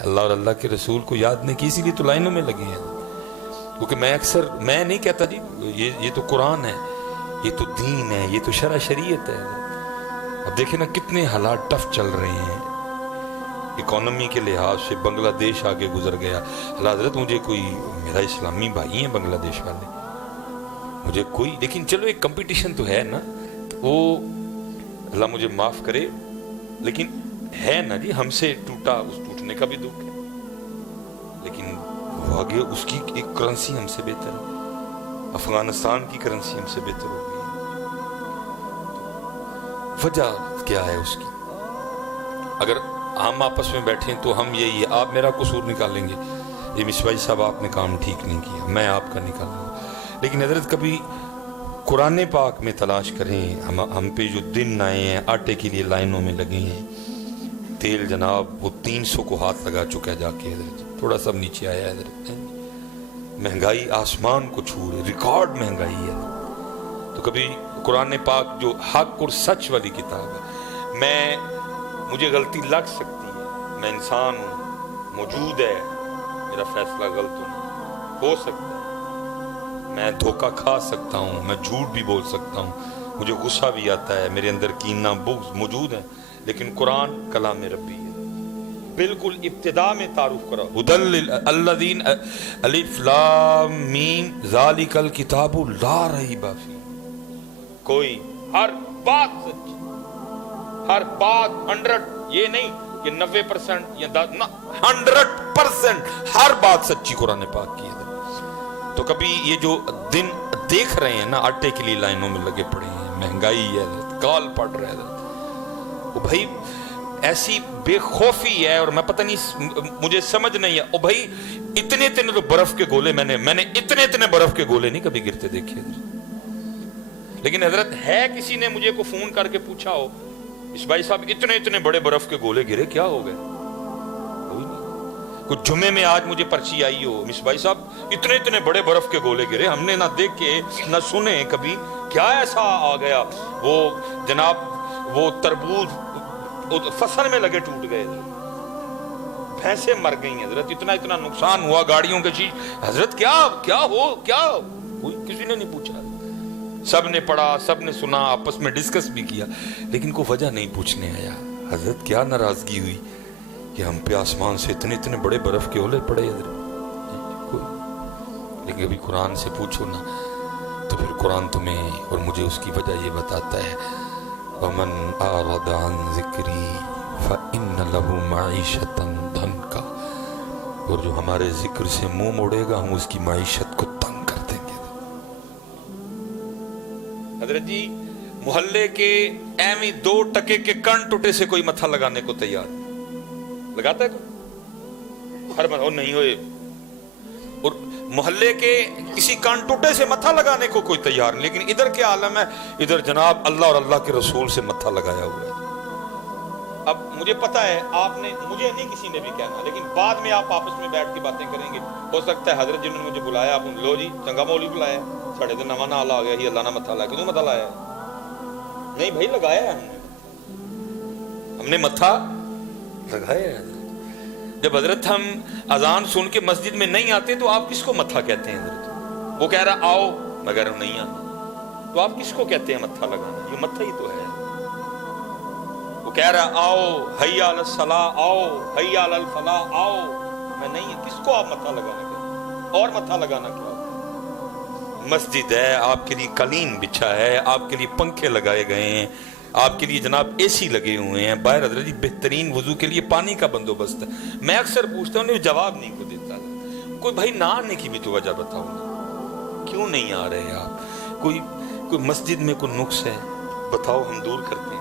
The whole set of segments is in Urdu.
اللہ اور اللہ کے رسول کو یاد نہیں کی، اسی لیے تو لائنوں میں لگے ہیں. کیونکہ میں نہیں کہتا جی یہ تو قرآن ہے، یہ تو دین ہے، یہ تو شرع شریعت ہے. اب دیکھیں نا کتنے حالات ٹف چل رہے ہیں اکانومی کے لحاظ سے. بنگلہ دیش آگے گزر گیا. اللہ حضرت مجھے کوئی میرا اسلامی بھائی ہیں بنگلہ دیش والے، مجھے کوئی، لیکن چلو ایک کمپٹیشن تو ہے نا، وہ اللہ مجھے معاف کرے لیکن ہے نا جی، ہم سے ٹوٹا، اس ٹوٹنے کا بھی دکھ ہے، لیکن وہ آگے اس کی ایک کرنسی ہم سے بہتر ہے، افغانستان کی کرنسی ہم سے بہتر ہو گئی. وجہ کیا ہے اس کی؟ اگر ہم آپس میں بیٹھیں تو ہم یہی ہے، آپ میرا قصور نکالیں گے، یہ مصباحی صاحب آپ نے کام ٹھیک نہیں کیا، میں آپ کا نکالوں گا. لیکن حضرت کبھی قرآن پاک میں تلاش کریں. ہم پہ جو دن آئے ہیں، آٹے کے لیے لائنوں میں لگے ہیں، تیل جناب وہ 300 کو ہاتھ لگا چکا ہے جا کے حضرت، تھوڑا سا نیچے آیا ہے حضرت. مہنگائی آسمان کو چھو رہی، ریکارڈ مہنگائی ہے. تو کبھی قرآن پاک جو حق اور سچ والی کتاب ہے، مجھے غلطی لگ سکتی ہے، میں انسان ہوں، موجود ہے، میرا فیصلہ غلط ہو سکتا ہے، میں دھوکہ کھا سکتا ہوں، میں جھوٹ بھی بول سکتا ہوں، مجھے غصہ بھی آتا ہے، میرے اندر کینہ بغض موجود ہے، لیکن قرآن کلام ربی ہے. بالکل ابتدا میں تعارف کرا، ہدی للذین الف لام میم ذالک الکتاب لا ریب فیہ. کوئی ہر بات سچی، ہر بات 100، یہ نہیں کہ 90% یا 100% ہر بات سچی قرآن پاک کی ہے. تو کبھی یہ جو دن دیکھ رہے ہیں نا، آٹے کے لیے لائنوں میں لگے پڑے ہیں، مہنگائی ہے، کال پڑ رہا ہے، وہ بھائی ایسی بے خوفی ہے، اور میں پتہ نہیں مجھے سمجھ نہیں ہے. او بھائی اتنے تو برف کے گولے میں نے اتنے برف کے گولے نہیں کبھی گرتے دیکھے. لیکن حضرت ہے کسی نے مجھے کو فون کر کے پوچھا ہو اس بھائی صاحب اتنے بڑے برف کے گولے گرے کیا ہو گئے؟ کوئی نہیں. کچھ جمعے میں آج مجھے پرچی آئی ہو مس بھائی صاحب اتنے بڑے برف کے گولے گرے، ہم نے نہ دیکھے نہ سنے کبھی، کیا ایسا آ گیا؟ وہ جناب وہ تربوز فصل میں لگے ٹوٹ گئے، بھینسیں مر گئی ہیں حضرت، اتنا نقصان ہوا، گاڑیوں کے چیز. حضرت کیا ہو کوئی کسی نے نہیں پوچھا. سب نے پڑھا، سب نے سنا، آپس میں ڈسکس بھی کیا، لیکن کوئی وجہ نہیں پوچھنے آیا. حضرت کیا ناراضگی ہوئی کہ ہم پہ آسمان سے اتنے بڑے برف کے اولے پڑے حضرت؟ کوئی. لیکن ابھی قرآن سے پوچھو نا تو پھر قرآن تمہیں اور مجھے اس کی وجہ یہ بتاتا ہے، وَمَنْ أَعْرَضَ عَنْ ذِكْرِي فَإِنَّ لَهُ مَعِيشَةً ضَنْكَ. اور جو ہمارے ذکر سے منہ موڑے گا ہم اس کی معیشت کو تنگ کر دیں گے. حضرت جی محلے کے ایمی 2 ٹکے کے کن ٹوٹے سے کوئی متھا لگانے کو تیار لگاتا ہے کوئی؟ ہر اور نہیں ہوئے. اور محلے کے کسی کان ٹوٹے سے متھا لگانے کو کوئی تیار نہیں. لیکن ادھر کیا عالم ہے، ادھر جناب اللہ اور اللہ کے رسول سے متھا لگایا ہوا ہے. اب مجھے پتا ہے آپ نے، مجھے نہیں کسی نے بھی کہنا، لیکن بعد میں آپ آپس میں بیٹھ کے باتیں کریں گے. ہو سکتا ہے حضرت جنہوں نے مجھے بلایا آپ لو جی چنگا مولوی بلایا، ساڑھے تو نواں نال آ گیا ہی اللہ نہ متھا لایا. کیوں متھا لایا؟ نہیں بھائی لگایا ہے ہم نے متھا لگایا ہے. جب حضرت ہم اذان سن کے مسجد میں نہیں آتے تو آپ کس کو متھا کہتے ہیں حضرت؟ وہ کہہ رہا آؤ، میں کہہ رہا ہوں نہیں آنا، تو آپ کس کو کہتے ہیں متھا لگانا؟ یہ متھا ہی تو ہے. وہ کہہ رہا آؤ حی علی الصلاۃ، آؤ حی علی الفلاح، آؤ، میں نہیں. کس کو آپ متھا لگانا کہتے ہیں؟ اور متھا لگانا کیا؟ مسجد ہے، آپ کے لیے قالین بچھا ہے، آپ کے لیے پنکھے لگائے گئے ہیں، آپ کے لیے جناب اے سی لگے ہوئے ہیں باہر. حضرت جی بہترین وضو کے لیے پانی کا بندوبست ہے. میں اکثر پوچھتا ہوں جواب نہیں کو دیتا. کوئی بھائی نہ آنے کی بھی تو وجہ بتاؤ نا، کیوں نہیں آ رہے آپ؟ کوئی مسجد میں کوئی نقص ہے بتاؤ، ہم دور کرتے ہیں.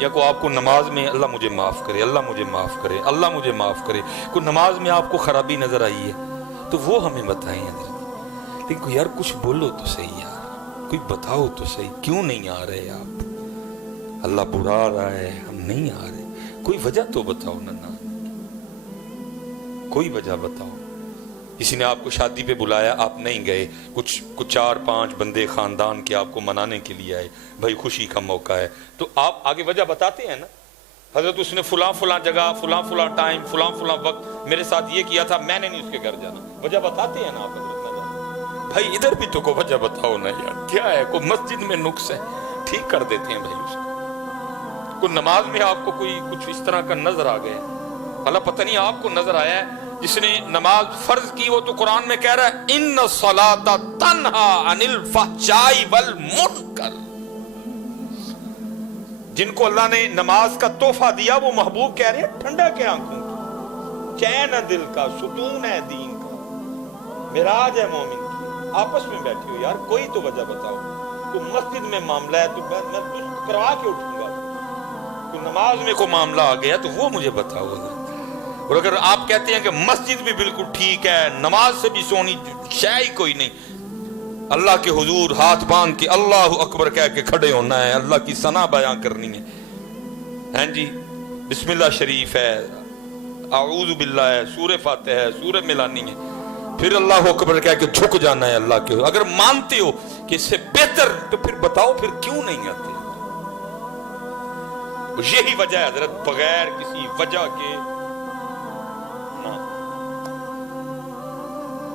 یا کوئی آپ کو نماز میں اللہ مجھے معاف کرے، اللہ مجھے معاف کرے، اللہ مجھے معاف کرے، کوئی نماز میں آپ کو خرابی نظر آئی ہے تو وہ ہمیں بتائیں حضرت. لیکن کوئی یار کچھ بولو تو صحیح یار، کوئی بتاؤ تو صحیح، کیوں نہیں آ رہے آپ؟ اللہ بڑھا رہا ہے ہم نہیں آ رہے، کوئی وجہ تو بتاؤ نا. کوئی وجہ بتاؤ. کسی نے آپ کو شادی پہ بلایا آپ نہیں گئے، کچھ 4-5 بندے خاندان کے آپ کو منانے کے لیے آئے، بھائی خوشی کا موقع ہے، تو آپ آگے وجہ بتاتے ہیں نا. حضرت اس نے فلاں فلاں جگہ فلاں فلاں ٹائم فلاں فلاں وقت میرے ساتھ یہ کیا تھا، میں نے نہیں اس کے گھر جانا. وجہ بتاتے ہیں نا آپ حضرت نہ جانا. بھائی ادھر بھی تو کو وجہ بتاؤ نا یار، کیا ہے؟ کوئی مسجد میں نقص ہے ٹھیک کر دیتے ہیں بھائی اس کو. کوئی نماز میں آپ کو کوئی کچھ اس طرح کا نظر آ گیا، اللہ پتہ نہیں آپ کو نظر آیا ہے. جس نے نماز فرض کی وہ تو قرآن میں کہہ رہا ہے ان الصلاۃ تنہا عن الفحشاء والمنکر. جن کو اللہ نے نماز کا تحفہ دیا وہ محبوب کہہ رہے ہیں ٹھنڈا کے آنکھوں کی، چین ہے دل کا، سکون ہے دین کا، معراج ہے مومن کی. آپس میں بیٹھے ہو یار، کوئی تو وجہ بتاؤ. کوئی مسجد میں معاملہ ہے تو میں کچھ کروا کے اٹھوں گا. کوئی نماز میں کوئی معاملہ آ گیا تو وہ مجھے بتاؤ. اور اگر آپ کہتے ہیں کہ مسجد بھی بالکل ٹھیک ہے، نماز سے بھی سونی شے ہی کوئی نہیں، اللہ کے حضور ہاتھ باندھ کے اللہ اکبر کہہ کے کھڑے ہونا ہے، اللہ کی ثنا بیاں کرنی ہے، ہیں جی بسم اللہ شریف ہے، اعوذ باللہ ہے، سورہ فاتحہ ہے، سورہ ملانی ہے، پھر اللہ اکبر کہہ کے جھک جانا ہے اللہ کے. اگر مانتے ہو کہ اس سے بہتر تو پھر بتاؤ پھر کیوں نہیں آتے؟ یہی وجہ ہے حضرت، بغیر کسی وجہ کے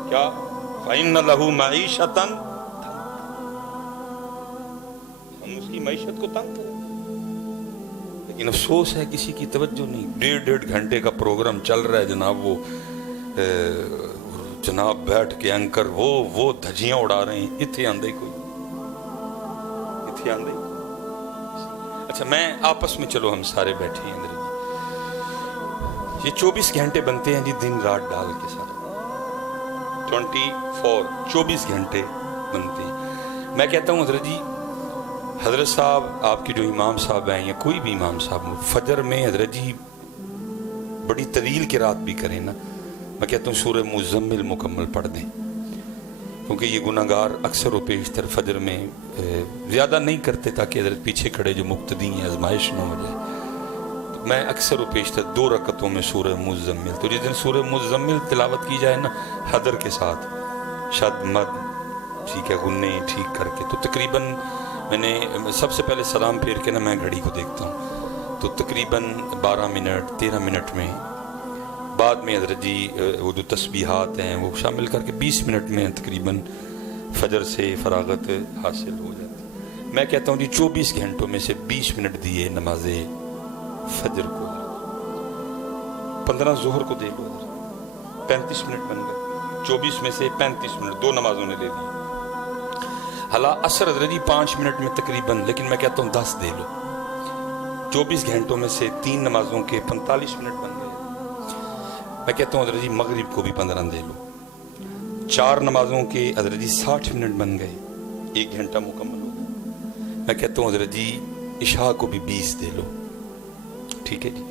کیا فَإِنَّ لَهُ مَعِيشَةً، ہم اس کی معیشت کو تنگ کریں. لیکن افسوس ہے کسی کی توجہ نہیں. 1.5 گھنٹے کا پروگرام چل رہا ہے جناب، وہ جناب بیٹھ کے اینکر وہ دھجیاں اڑا رہے ہیں. اتھے آندے کوئی، اتھے آندے. اچھا میں آپس میں چلو ہم سارے بیٹھے ہیں اندر. یہ 24 گھنٹے بنتے ہیں جی دن رات ڈال کے، سارے 24 گھنٹے بنتے ہیں. میں کہتا ہوں حضرت جی، حضرت صاحب آپ کے جو امام صاحب ہیں یا کوئی بھی امام صاحب فجر میں حضرت جی بڑی طویل کی رات بھی کریں نا، میں کہتا ہوں سورہ مزمل مکمل پڑھ دیں، کیونکہ یہ گناہگار اکثر و بیشتر فجر میں زیادہ نہیں کرتے تاکہ حضرت پیچھے کھڑے جو مقتدی ہیں آزمائش نہ ہو جائے. میں اکثر و بیشتر 2 رکعتوں میں سورہ مزمل، تو جس دن سورہ مزمل تلاوت کی جائے نا حدر کے ساتھ، شد مد ٹھیک ہے غنے ٹھیک کر کے، تو تقریباً میں نے سب سے پہلے سلام پھیر کے نا میں گھڑی کو دیکھتا ہوں تو تقریباً 12 منٹ 13 منٹ میں، بعد میں حضرت جی وہ جو تسبیحات ہیں وہ شامل کر کے 20 منٹ میں تقریباً فجر سے فراغت حاصل ہو جاتی. میں کہتا ہوں جی 24 گھنٹوں میں سے 20 منٹ دیے نماز فجر کو، 15 ظہر کو دے لو، 35 منٹ بن گئے. 24 میں سے 35 منٹ 2 نمازوں نے لے لی. حالا عصر حضرت جی 5 منٹ میں تقریباً، لیکن میں کہتا ہوں 10 دے لو. 24 گھنٹوں میں سے 3 نمازوں کے 45 منٹ بن گئے. میں کہتا ہوں حضرت جی مغرب کو بھی 15 دے لو. 4 نمازوں کے حضرت جی 60 منٹ بن گئے، 1 گھنٹہ مکمل ہو گیا. میں کہتا ہوں حضرت جی عشاء کو بھی 20 دے لو، ٹھیک ہے جی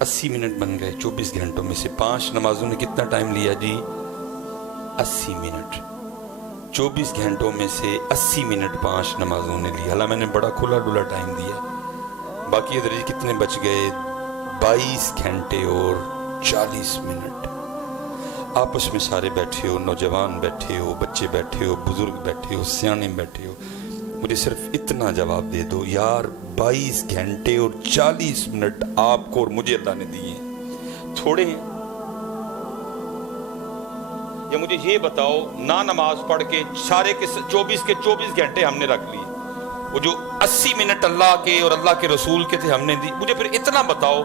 80 منٹ بن گئے. 24 گھنٹوں میں سے 5 نمازوں نے کتنا ٹائم لیا جی؟ 80 منٹ. 24 گھنٹوں میں سے 80 منٹ 5 نمازوں نے لی. حالانکہ میں نے بڑا کھلا ڈلا ٹائم دیا. باقی حضرت جی کتنے بچ گئے؟ 22 گھنٹے اور 40 منٹ. آپس میں سارے بیٹھے ہو، نوجوان بیٹھے ہو، بچے بیٹھے ہو، بزرگ بیٹھے ہو، سیانے بیٹھے ہو، مجھے صرف اتنا جواب دے دو یار 22 گھنٹے اور 40 منٹ آپ کو اور مجھے اللہ نے دیے تھوڑے ہیں؟ یا مجھے یہ بتاؤ نہ نماز پڑھ کے سارے کے 24 گھنٹے ہم نے رکھ لیے، وہ جو 80 منٹ اللہ کے اور اللہ کے رسول کے تھے ہم نے دی. مجھے پھر اتنا بتاؤ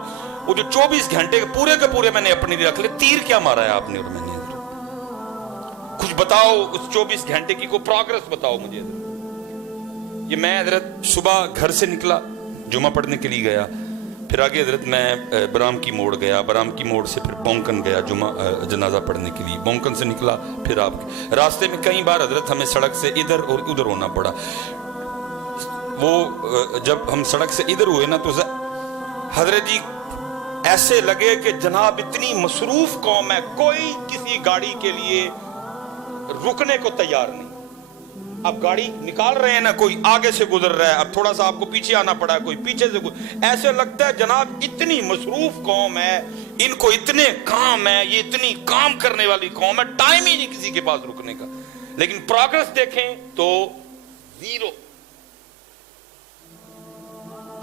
وہ جو 24 گھنٹے کے پورے میں نے اپنے لیے رکھ لے، تیر کیا مارا ہے آپ نے اور میں نے؟ کچھ بتاؤ اس 24 گھنٹے کی کوئی پروگرس بتاؤ مجھے. یہ میں حضرت صبح گھر سے نکلا، جمعہ پڑھنے کے لیے گیا، پھر آگے حضرت میں برام کی موڑ گیا، برام کی موڑ سے پھر بونکن گیا جمعہ جنازہ پڑھنے کے لیے. بونکن سے نکلا پھر آپ راستے میں کئی بار حضرت ہمیں سڑک سے ادھر اور ادھر ہونا پڑا. وہ جب ہم سڑک سے ادھر ہوئے نا تو حضرت جی ایسے لگے کہ جناب اتنی مصروف قوم ہے، کوئی کسی گاڑی کے لیے رکنے کو تیار نہیں. اب گاڑی نکال رہے ہیں نا، کوئی آگے سے گزر رہا ہے، اب تھوڑا سا آپ کو پیچھے آنا پڑا ہے، کوئی پیچھے سے ایسے لگتا ہے جناب اتنی مصروف قوم ہے، ان کو اتنے کام ہے، یہ اتنی کام کرنے والی قوم ہے، ٹائم ہی نہیں کسی کے پاس رکنے کا. لیکن پروگرس دیکھیں تو 0.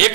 1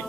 1